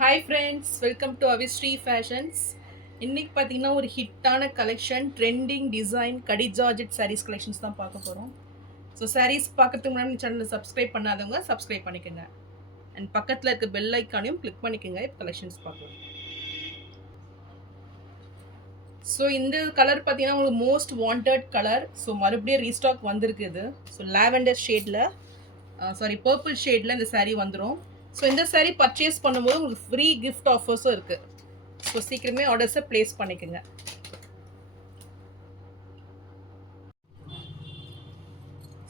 Hi friends, welcome to Avisri fashions. இன்றைக்கி பார்த்தீங்கன்னா ஒரு ஹிட்டான collection, trending design khadi georgette saris collections தான் பார்க்க போகிறோம். ஸோ சாரீஸ் பார்க்கறதுக்கு முன்னாடி சேனலில் சப்ஸ்கிரைப் பண்ணாதவங்க சப்ஸ்கிரைப் பண்ணிக்கோங்க. அண்ட் பக்கத்தில் இருக்க பெல் ஐக்கானையும் கிளிக் பண்ணிக்கோங்க. இப்போ கலெக்ஷன்ஸ் பார்க்கலாம். ஸோ இந்த கலர் பார்த்தீங்கன்னா உங்களுக்கு மோஸ்ட் வாண்டட் கலர். ஸோ மறுபடியும் ரீஸ்டாக் வந்திருக்குது. ஸோ லாவெண்டர் ஷேடில் பர்பிள் ஷேடில் இந்த சாரீ வந்துடும். ஸோ இந்த சாரீ பர்ச்சேஸ் பண்ணும்போது உங்களுக்கு ஃப்ரீ கிஃப்ட் ஆஃபர்ஸும் இருக்குது. ஸோ சீக்கிரமே ஆர்டர்ஸை ப்ளேஸ் பண்ணிக்கோங்க.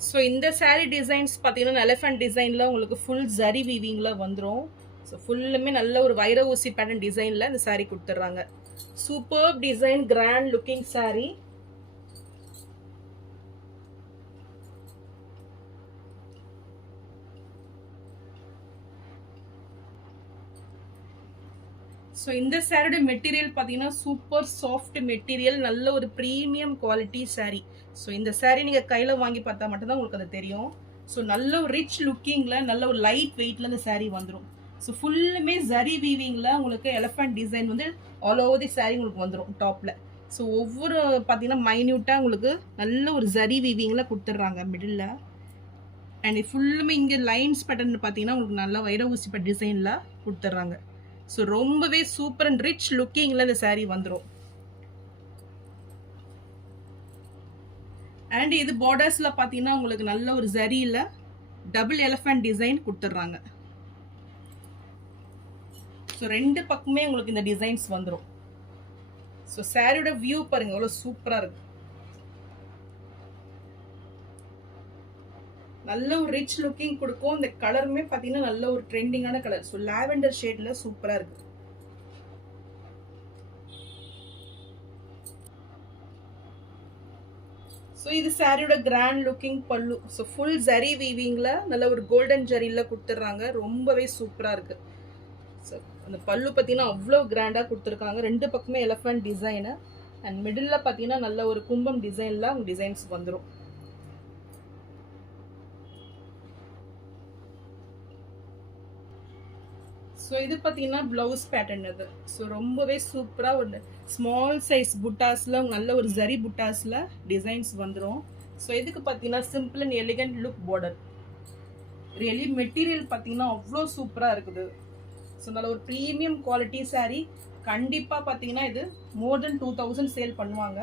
ஸோ இந்த சாரீ டிசைன்ஸ் பார்த்தீங்கன்னா எலிஃபண்ட் டிசைனில் உங்களுக்கு ஃபுல் ஜரி வீவிங்கில் வந்துடும். ஸோ ஃபுல்லுமே நல்ல ஒரு வைர ஊசி பேட்டர்ன் டிசைனில் இந்த சாரீ கொடுத்துட்றாங்க. Super design, grand looking sari. So இந்த சாரியோட மெட்டீரியல் பார்த்தீங்கன்னா சூப்பர் சாஃப்ட் மெட்டீரியல், நல்ல ஒரு ப்ரீமியம் குவாலிட்டி சாரீ. ஸோ இந்த சாரீ நீங்கள் கையில் வாங்கி பார்த்தா மட்டும்தான் உங்களுக்கு அது தெரியும். ஸோ நல்ல ஒரு ரிச் லுக்கிங்கில், நல்ல ஒரு லைட் வெயிட்டில் இந்த சாரீ வந்துடும். ஸோ ஃபுல்லுமே ஜரி வீவிங்கில் உங்களுக்கு எலிஃபண்ட் டிசைன் வந்து ஆல் ஓவர் தி சாரீ உங்களுக்கு வந்துடும் டாப்பில். ஸோ ஒவ்வொரு பார்த்தீங்கன்னா மைன்யூட்டாக உங்களுக்கு நல்ல ஒரு ஜரி வீவிங்கில் கொடுத்துட்றாங்க மிடில். அண்ட் ஃபுல்லுமே இங்கே லைன்ஸ் பேட்டர்ன் பார்த்தீங்கன்னா உங்களுக்கு நல்லா வைர ஊசி பட் டிசைனில் கொடுத்துட்றாங்க. ஸோ ரொம்பவே சூப்பர் அண்ட் ரிச் லுக்கிங்கில் இந்த சாரீ வந்துடும். அண்ட் இது பார்டர்ஸில் பார்த்தீங்கன்னா உங்களுக்கு நல்ல ஒரு ஜரியில் டபுள் எலிஃபண்ட் டிசைன் கொடுத்துட்றாங்க. ஸோ ரெண்டு பக்கமே உங்களுக்கு இந்த டிசைன்ஸ் வந்துடும். ஸோ சாரியோட வியூ பாருங்க எவ்வளோ சூப்பராக இருக்கு. நல்ல ஒரு ரிச் லுக்கிங் கொடுக்கும். இந்த கலருமே பார்த்தீங்கன்னா நல்ல ஒரு ட்ரெண்டிங்கான கலர். ஸோ லாவெண்டர் ஷேட்ல சூப்பராக இருக்கு. ஸோ இது சாரியோட கிராண்ட் லுக்கிங் பல்லு. ஸோ ஃபுல் ஜரி வீவிங்ல நல்ல ஒரு கோல்டன் ஜரியில கொடுத்துட்றாங்க. ரொம்பவே சூப்பராக இருக்கு. ஸோ அந்த பல்லு பார்த்தீங்கன்னா அவ்வளோ கிராண்டாக கொடுத்துருக்காங்க. ரெண்டு பக்கமே எலிஃபண்ட் டிசைனு அண்ட் மிடில் பார்த்தீங்கன்னா நல்ல ஒரு கும்பம் டிசைன்ல அவங்க டிசைன்ஸ் வந்துடும். ஸோ இது பார்த்தீங்கன்னா ப்ளவுஸ் பேட்டர்ன் இது. ஸோ ரொம்பவே சூப்பராக ஒரு ஸ்மால் சைஸ் புட்டாஸில் நல்ல ஒரு ஜரி புட்டாஸில் டிசைன்ஸ் வந்துடும். ஸோ இதுக்கு பார்த்தீங்கன்னா simple and elegant look border. Really material பார்த்தீங்கன்னா அவ்வளோ சூப்பராக இருக்குது. ஸோ நல்ல ஒரு ப்ரீமியம் குவாலிட்டி சாரீ. கண்டிப்பாக பார்த்தீங்கன்னா இது மோர் தென் 2000 சேல் பண்ணுவாங்க.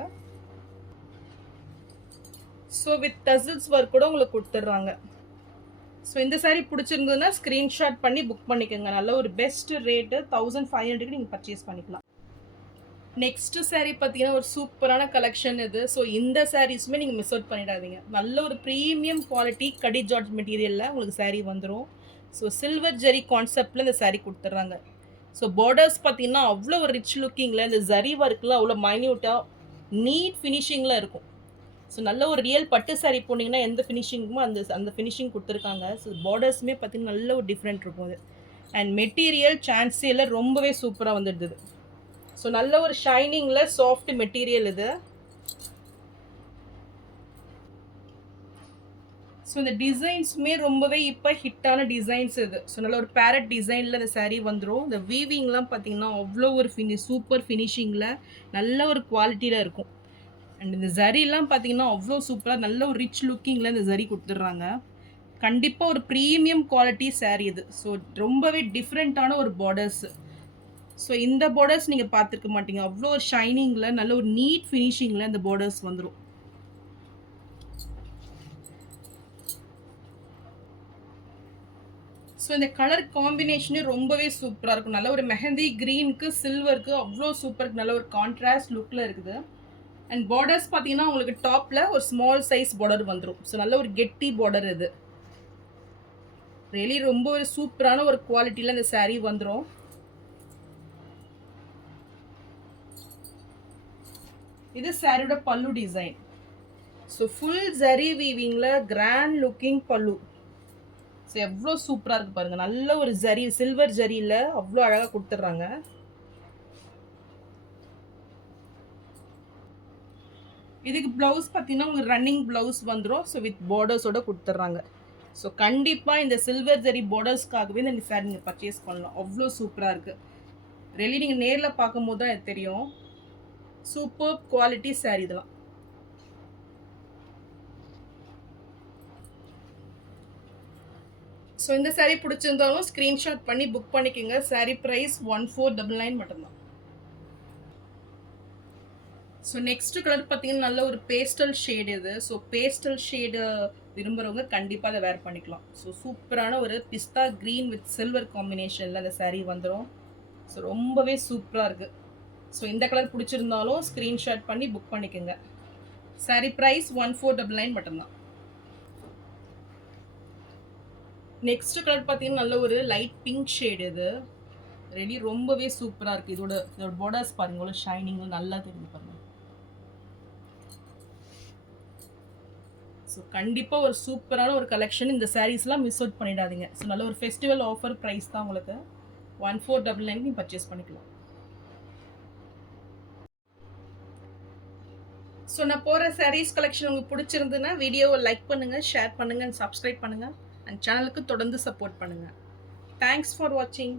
ஸோ வித் டசில்ஸ் ஒர்க் கூட உங்களுக்கு கொடுத்துட்றாங்க. ஸோ இந்த சாரீ பிடிச்சிருந்ததுன்னா ஸ்க்ரீன்ஷாட் பண்ணி புக் பண்ணிக்கோங்க. நல்ல ஒரு பெஸ்ட் ரேட்டு 1500 நீங்கள் பர்ச்சேஸ் பண்ணிக்கலாம். நெக்ஸ்ட் சாரீ பார்த்தீங்கன்னா ஒரு சூப்பரான கலெக்ஷன் இது. ஸோ இந்த சாரீஸுமே நீங்கள் மிஸ் அவுட் பண்ணிடாதீங்க. நல்ல ஒரு ப்ரீமியம் குவாலிட்டி கடி ஜார்ஜ் மெட்டீரியலில் உங்களுக்கு சாரீ வந்துடும். ஸோ சில்வர் ஜரி கான்செப்டில் இந்த சாரீ கொடுத்துட்றாங்க. ஸோ பார்டர்ஸ் பார்த்தீங்கன்னா அவ்வளோ ஒரு ரிச் லுக்கிங்கில், இந்த ஜரி ஒர்க்கில் அவ்வளோ மைன்யூட்டாக நீட் ஃபினிஷிங்கில் இருக்கும். ஸோ நல்ல ஒரு ரியல் பட்டு சாரீ போனீங்கன்னா எந்த ஃபினிஷிங்குமோ அந்த ஃபினிஷிங் கொடுத்துருக்காங்க. ஸோ பார்டர்ஸுமே பார்த்தீங்கன்னா நல்ல ஒரு டிஃப்ரெண்ட் இருக்கும் அது. அண்ட் மெட்டீரியல் சான்ஸில் ரொம்பவே சூப்பராக வந்துடுது. ஸோ நல்ல ஒரு ஷைனிங்கில் சாஃப்ட் மெட்டீரியல் இது. ஸோ இந்த டிசைன்ஸுமே ரொம்பவே இப்போ ஹிட்டான டிசைன்ஸ் இது. ஸோ நல்ல ஒரு பேரட் டிசைனில் இந்த சாரீ வந்துடும். இந்த வீவிங்லாம் பார்த்தீங்கன்னா அவ்வளோ ஒரு சூப்பர் ஃபினிஷிங்கில் நல்ல ஒரு குவாலிட்டியில் இருக்கும். அண்ட் இந்த ஜரிலாம் பார்த்தீங்கன்னா அவ்வளோ சூப்பராக நல்ல ஒரு ரிச் லுக்கிங்கில் இந்த ஜரி கொடுத்துட்றாங்க. கண்டிப்பாக ஒரு ப்ரீமியம் குவாலிட்டி சாரீ இது. ஸோ ரொம்பவே டிஃப்ரெண்ட்டான ஒரு பார்டர்ஸ். ஸோ இந்த பார்டர்ஸ் நீங்கள் பார்த்துருக்க மாட்டீங்க. அவ்வளோ ஒரு ஷைனிங்கில் நல்ல ஒரு நீட் ஃபினிஷிங்கில் இந்த பார்டர்ஸ் வந்துடும். ஸோ இந்த கலர் காம்பினேஷனே ரொம்பவே சூப்பராக இருக்கும். நல்ல ஒரு மெஹந்தி க்ரீனுக்கு சில்வருக்கு அவ்வளோ சூப்பருக்கு நல்ல ஒரு கான்ட்ராஸ்ட் லுக்கில் இருக்குது. அண்ட் பார்டர்ஸ் பார்த்தீங்கன்னா உங்களுக்கு டாப்பில் ஒரு ஸ்மால் சைஸ் பார்டர் வந்துடும். ஸோ நல்ல ஒரு கெட்டி பார்டர் இது. ரியலி ரொம்ப ஒரு சூப்பரான ஒரு குவாலிட்டியில் இந்த சாரீ வந்துடும். இது சாரியோட பல்லு டிசைன். ஸோ ஃபுல் ஜரி வீவிங்கில் கிராண்ட் லுக்கிங் பல்லு. ஸோ எவ்வளோ சூப்பராக இருக்குது பாருங்கள். நல்ல ஒரு ஜரி, சில்வர் ஜரியில் அவ்வளோ அழகாக கொடுத்துட்றாங்க. இதுக்கு ப்ளவுஸ் பார்த்தீங்கன்னா உங்களுக்கு ரன்னிங் ப்ளவுஸ் வந்துடும். ஸோ வித் பார்டர்ஸோட கொடுத்துட்றாங்க. ஸோ கண்டிப்பாக இந்த சில்வர் ஜெரி பார்டர்ஸ்க்காகவே இந்த சாரி நீங்கள் பர்ச்சேஸ் பண்ணலாம். அவ்வளோ சூப்பராக இருக்குது. ரெலி நீங்கள் நேரில் பார்க்கும்போது தான் எனக்கு தெரியும். சூப்பர் குவாலிட்டி சாரி இதெல்லாம். ஸோ இந்த சாரீ பிடிச்சிருந்தாலும் ஸ்க்ரீன்ஷாட் பண்ணி புக் பண்ணிக்கோங்க. சாரீ ப்ரைஸ் 1499 மட்டும்தான். ஸோ நெக்ஸ்ட் கலர் பார்த்தீங்கன்னா நல்ல ஒரு பேஸ்டல் ஷேடு இது. ஸோ பேஸ்டல் ஷேடு விரும்புகிறவங்க கண்டிப்பாக அதை வேர் பண்ணிக்கலாம். ஸோ சூப்பரான ஒரு பிஸ்தா க்ரீன் வித் சில்வர் காம்பினேஷனில் அந்த சாரீ வந்துடும். ஸோ ரொம்பவே சூப்பராக இருக்குது. ஸோ இந்த கலர் பிடிச்சிருந்தாலும் ஸ்க்ரீன்ஷாட் பண்ணி புக் பண்ணிக்கோங்க. சாரீ ப்ரைஸ் 1499 மட்டும்தான். நெக்ஸ்ட் கலர் பார்த்தீங்கன்னா நல்ல ஒரு லைட் பிங்க் ஷேடு இது. ரெடி ரொம்பவே சூப்பராக இருக்குது. இதோட பார்டர்ஸ் பாருங்க, இவ்வளோ ஷைனிங் நல்லா தெரியுது பாருங்க. ஸோ கண்டிப்பாக ஒரு சூப்பரான ஒரு கலெக்ஷன். இந்த சாரீஸ்லாம் மிஸ் அவுட் பண்ணிடாதீங்க. ஸோ நல்ல ஒரு ஃபெஸ்டிவல் ஆஃபர் ப்ரைஸ் தான் உங்களுக்கு. 1499 நீங்கள் பர்ச்சேஸ் பண்ணிக்கலாம். ஸோ நான் போகிற சாரீஸ் கலெக்ஷன் உங்களுக்கு பிடிச்சிருந்துன்னா வீடியோவை லைக் பண்ணுங்கள், ஷேர் பண்ணுங்கள், அண்ட் சப்ஸ்கிரைப் பண்ணுங்கள். அண்ட் சேனலுக்கு தொடர்ந்து சப்போர்ட் பண்ணுங்கள். தேங்க்ஸ் ஃபார் வாட்சிங்.